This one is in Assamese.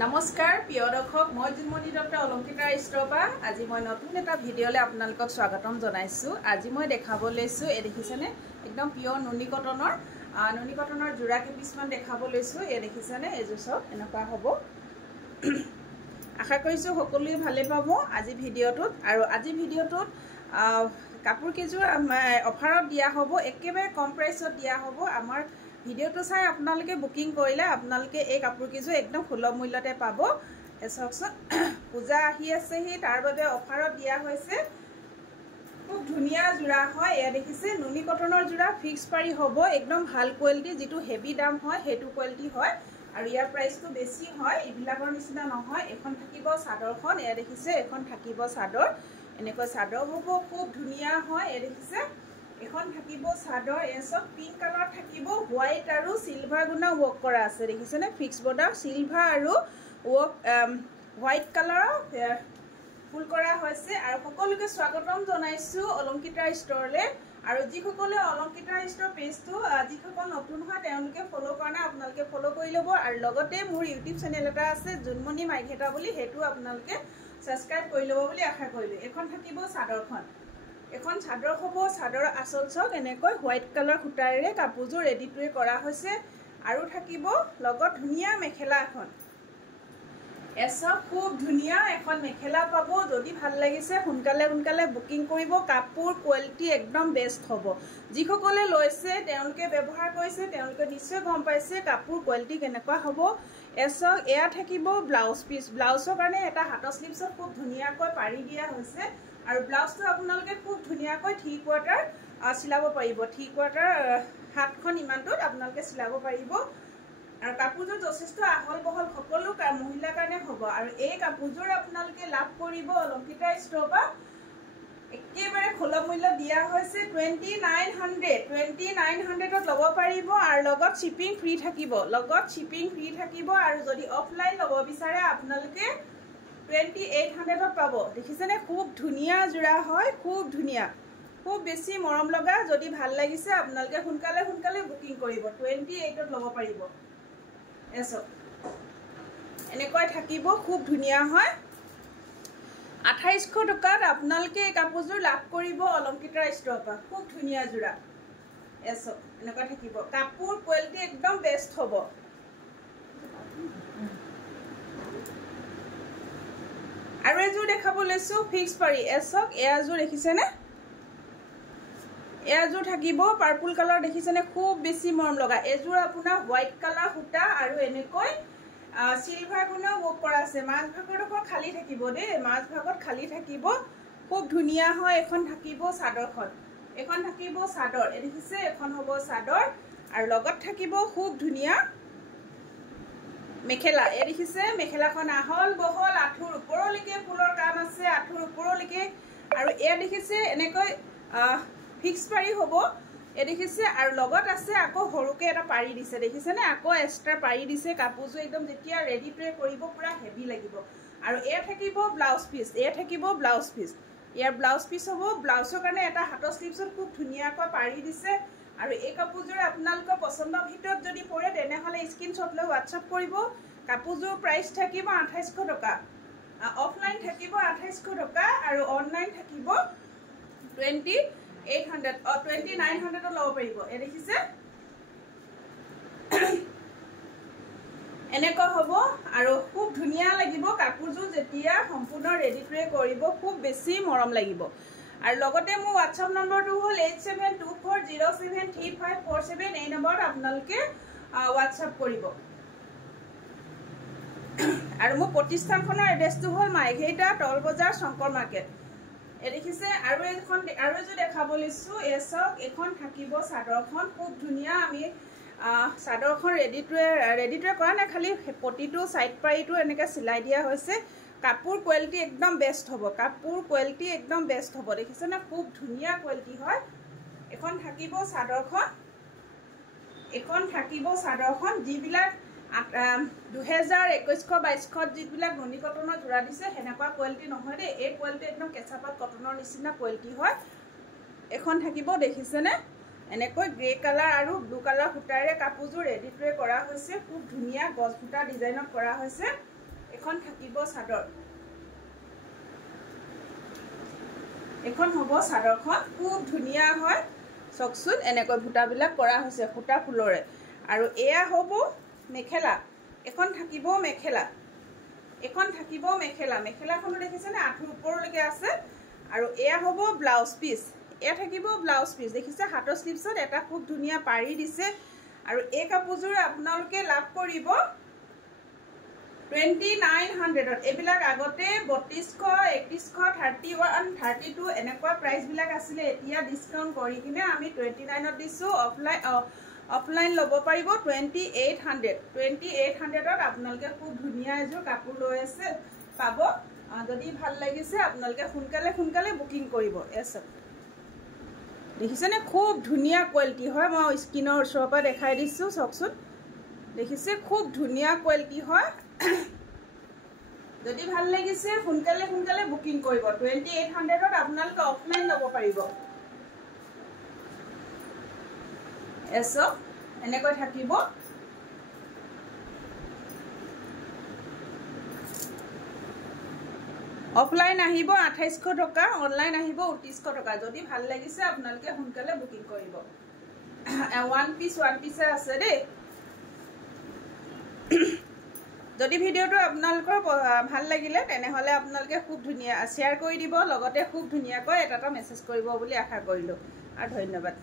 নমস্কাৰ প্ৰিয় দৰ্শক মই জুনমণি দত্ত অলংকিতা ষ্ট'ৰপা আজি মই নতুন এটা ভিডিঅ'লৈ আপোনালোকক স্বাগতম জনাইছোঁ। আজি মই দেখাব লৈছোঁ এই দেখিছেনে একদম পিয়ৰ নুনি কটনৰ জোৰা কেইপিছমান দেখাব লৈছোঁ। এই দেখিছেনে এইযোৰ চব এনেকুৱা হ'ব। আশা কৰিছোঁ সকলোৱে ভালে পাব আজি ভিডিঅ'টোত। আৰু আজি ভিডিঅ'টোত কাপোৰ কেইযোৰ অফাৰত দিয়া হ'ব, একেবাৰে কম প্ৰাইচত দিয়া হ'ব। আমাৰ ভিডিঅ'টো চাই আপোনালোকে বুকিং কৰিলে আপোনালোকে এই কাপোৰ কেইযোৰ একদম সুলভ মূল্যতে পাব। চাওকচোন পূজা আহি আছেহি, তাৰ বাবে অফাৰত দিয়া হৈছে। খুব ধুনীয়া যোৰা হয়। এয়া দেখিছে নুনি কটনৰ যোৰা ফিক্স পাৰি হ'ব, একদম ভাল কোৱালিটি, যিটো হেভি দাম হয় সেইটো কোৱালিটি হয়। আৰু ইয়াৰ প্ৰাইচটো বেছি হয়, এইবিলাকৰ নিচিনা নহয়। এখন থাকিব চাদৰখন, এয়া দেখিছে এখন থাকিব চাদৰ, এনেকৈ চাদৰ হ'ব, খুব ধুনীয়া হয়। এয়া দেখিছে এখন থাকিব চাদৰ, এয়া চব পিংক কালাৰ থাকিব, হোৱাইট আৰু চিলভাৰ গুণা ৱৰ্ক কৰা আছে। দেখিছেনে ফিক্স বৰ্ডাৰ চিলভাৰ আৰু ৱৰ্ক হোৱাইট কালাৰৰ ফুল কৰা হৈছে। আৰু সকলোকে স্বাগতম জনাইছোঁ অলংকিতা ষ্ট'ৰলৈ। আৰু যিসকলে অলংকিতা ষ্ট'ৰ পেজটো যিসকল নতুন হয় তেওঁলোকে ফ'ল' কৰা নাই আপোনালোকে ফ'ল' কৰি ল'ব। আৰু লগতে মোৰ ইউটিউব চেনেল এটা আছে জুনমণি মাইঘেটা বুলি, সেইটো আপোনালোকে ছাবস্ক্ৰাইব কৰি ল'ব বুলি আশা কৰিলোঁ। এখন থাকিব চাদৰখন, এখন চাদৰ হ'ব। চাদৰৰ আচল চক এনেকৈ হোৱাইট কালাৰ সূতাৰে কাপোৰযোৰ ৰেডি টু কৰা হৈছে। আৰু থাকিব লগত ধুনীয়া মেখেলা এখন, এচক খুব ধুনীয়া এখন মেখেলা পাব। যদি ভাল লাগিছে সোনকালে বুকিং কৰিব। কাপোৰ কোৱালিটি একদম বেষ্ট হ'ব। যিসকলে লৈছে তেওঁলোকে ব্যৱহাৰ কৰিছে তেওঁলোকে নিশ্চয় গম পাইছে কাপোৰ কোৱালিটি কেনেকুৱা হ'ব। এচক এয়া থাকিব ব্লাউজ পিচ, ব্লাউজৰ কাৰণে এটা হাতৰ স্লিভছত খুব ধুনীয়াকৈ পাৰি দিয়া হৈছে। আৰু ব্লাউজটো আপোনালোকে খুব ধুনীয়াকৈ 3 কোৱাৰ্টাৰ চিলাব পাৰিব। 3 কোৱাৰ্টাৰ হাতখন ইমানটোত আপোনালোকে চিলাব পাৰিব। আৰু কাপোৰযোৰ যথেষ্ট আহল বহল, সকলো মহিলাৰ কাৰণে হ'ব। আৰু এই কাপোৰযোৰ আপোনালোকে লাভ কৰিব অলংকিতা ষ্ট'ৰপা একেবাৰে সুলভ মূল্য দিয়া হৈছে 2900ত ল'ব পাৰিব। আৰু লগত শ্বিপিং ফ্ৰী থাকিব, আৰু যদি অফলাইন ল'ব বিচাৰে আপোনালোকে 2800ত পাব। দেখিছেনে খুব ধুনীয়া যোৰা হয়, খুব ধুনীয়া, খুব বেছি মৰম লগা। যদি ভাল লাগিছে আপোনালোকে সোনকালে বুকিং কৰিব, 28ত ল'ব পাৰিব। এচক এনেকৈ থাকিব, খুব ধুনীয়া হয়। 2800 টকাত আপোনালোকে এই কাপোৰযোৰ লাভ কৰিব অলংকিতা ষ্ট'ৰপা। খুব ধুনীয়া যোৰা এচক এনেকুৱা থাকিব, কাপোৰ কোৱালিটি একদম বেষ্ট হ'ব। আৰু এযোৰ দেখাব লৈছোঁ ফিক্স পাৰি এচক, এয়াযোৰ দেখিছেনে, এয়াযোৰ থাকিব পাৰ্পল কালাৰ। দেখিছেনে খুব বেছি মৰম লগা। এযোৰ আপোনাৰ হোৱাইট কালাৰ সূতা আৰু এনেকৈ চিলভাৰ গুণা ৱৰ্ক কৰা আছে। মাজ ভাগৰ খালী থাকিব দেই, মাজ ভাগত খালী থাকিব, খুব ধুনীয়া হয়। এখন থাকিব চাদৰখন, এখন থাকিব চাদৰ, এই দেখিছে এখন হ'ব চাদৰ। আৰু লগত থাকিব খুব ধুনীয়া মেখেলা। এই দেখিছে মেখেলাখন আহল বহল, আঁঠুৰ ওপৰলৈকে ফুলৰ কাম আছে, আঁঠুৰ ওপৰলৈকে। আৰু এয়া দেখিছে এনেকৈ ফিক্স পাৰি হ'ব, এই দেখিছে। আৰু লগত আছে আকৌ সৰুকৈ এটা পাৰি দিছে, দেখিছেনে আকৌ এক্সট্ৰা পাৰি দিছে। কাপোৰযোৰ একদম যেতিয়া ৰেডি টু কৰিব পুৰা হেভি লাগিব। আৰু এয়া থাকিব ব্লাউজ পিচ, ইয়াৰ ব্লাউজ পিচ হ'ব। ব্লাউজৰ কাৰণে এটা হাতৰ স্লিভছত খুব ধুনীয়াকৈ পাৰি দিছে। আৰু এই কাপোৰযোৰ আপোনালোকৰ পচন্দৰ ভিতৰত যদি পৰে তেনেহ'লে স্ক্ৰীনশ্বট লৈ হোৱাটছআপ কৰিব। কাপোৰযোৰ প্ৰাইচ থাকিব 2800 টকা, অফলাইন থাকিব 2800 টকা, আৰু অনলাইন থাকিব 2900ত ল'ব পাৰিব। এই দেখিছে এনেকুৱা হ'ব। আৰু খুব ধুনীয়া লাগিব কাপোৰযোৰ যেতিয়া সম্পূৰ্ণ ৰেডি টু কৰিব, খুব বেছি মৰম লাগিব। আৰু লগতে মোৰ হোৱাটছআপ নম্বৰটো হ'ল 8724073547। এই নম্বৰত আপোনালোকে হোৱাটছআপ কৰিব। আৰু মোৰ প্ৰতিষ্ঠানখনৰ এড্ৰেছটো হ'ল মাইঘেটা তল বজাৰ শংকৰ মাৰ্কেট। এই দেখিছে আৰু এযোৰ দেখাব লৈছোঁ এচক, এখন থাকিব চাদৰখন, খুব ধুনীয়া। আমি চাদৰখন ৰেডি টু কৰা নাই, খালি প্ৰতিটো ছাইড পাৰিটো এনেকৈ চিলাই দিয়া হৈছে। কাপোৰ কোৱালিটি একদম বেষ্ট হ'ব, কাপোৰ কোৱালিটি একদম বেষ্ট হ'ব। দেখিছেনে খুব ধুনীয়া কোৱালিটি হয়। এখন থাকিব চাদৰখন, যিবিলাক 2021-22ত যিবিলাক নুনি কটনৰ যোৰা দিছে সেনেকুৱা কোৱালিটি নহয় দেই। এই কোৱালিটি একদম কেঁচা পাত কটনৰ নিচিনা কোৱালিটি হয়। এখন থাকিব দেখিছেনে এনেকৈ গ্ৰে কালাৰ আৰু ব্লু কালাৰ সূতাৰে কাপোৰযোৰ ৰেডি টু কৰা হৈছে। খুব ধুনীয়া গছ সূতা ডিজাইনত কৰা হৈছে। এখন থাকিব চাদৰ এখন হ'ব চাদৰখন খুব ধুনীয়া হয় চকচোন এনেকৈ বুটাবিলাক কৰা হৈছে সূতা ফুলৰে আৰু এয়া হ'ব মেখেলা এখন থাকিব মেখেলা মেখেলাখনো দেখিছেনে আঁঠুৰ ওপৰলৈকে আছে আৰু এয়া হ'ব ব্লাউজ পিচ এয়া থাকিব ব্লাউজ পিচ দেখিছে হাতৰ স্লিভছত এটা খুব ধুনীয়া পাৰি দিছে আৰু এই কাপোৰযোৰ আপোনালোকে লাভ কৰিব 2900 এইবিলাক আগতে 3200 3100 31 32 এনেকুৱা প্ৰাইচবিলাক আছিলে এতিয়া ডিসকাউন্ট কৰি কিনে আমি 29ত দিছো অফলাইন ল'ব পাৰিব 2800ত আপোনালোকে খুব ধুনীয়া এযোৰ কাপোৰ লৈ আছে পাব যদি ভাল লাগিছে আপোনালোকে সোনকালে বুকিং কৰিব এসব দেখিছেনে খুব ধুনীয়া কোৱালিটি হয় মই স্কিনৰ ওচৰৰ পৰা দেখাই দিছো চকচোন দেখিছে খুব ধুনীয়া কোৱালিটি হয় যদি ভাল লাগিছে সোনকালে বুকিং কৰিব 2800ত আপোনালোকে অফলাইন ল'ব পাৰিব এসব এনেকৈ থাকিব অফলাইন আহিব 2800 টকা অনলাইন আহিব 2900 টকা যদি ভাল লাগিছে আপোনালোকে সোনকালে বুকিং কৰিব ওয়ান পিস আছে দেই যদি ভিডিওটো আপোনালোকৰ ভাল লাগিলে তেনেহলে আপোনালোকে খুব ধুনীয়া শেয়াৰ কৰি দিব লগতে খুব ধুনীয়াকৈ এটা মেছেজ কৰিব বুলি আশা কৰিলো আৰু ধন্যবাদ